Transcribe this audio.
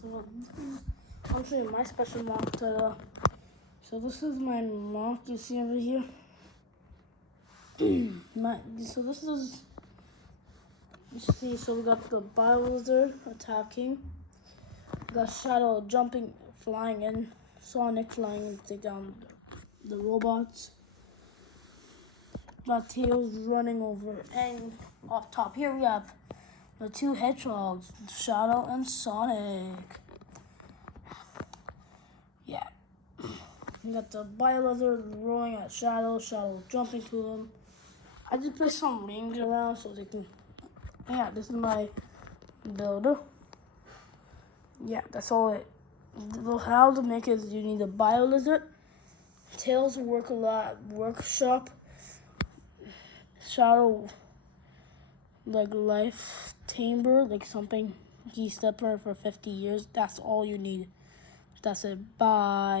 So I'll show you my special mock today. So this is my mock you see over here. So this is, you see, so we got the Bile-Lizard attacking. We got Shadow jumping, flying in, Sonic flying in to take down the robots. Got Tails running over, and up top here we have the two hedgehogs, Shadow and Sonic. Yeah. We got the Bile-Lizard rolling at Shadow, Shadow jumping to them. I just put some rings around so they can, yeah, this is my builder. Yeah, that's all it. How to make it is you need a Bile-Lizard, Tails work a lot, workshop, Shadow like life timber, like something he slept on for 50 years. That's all you need. That's it. Bye.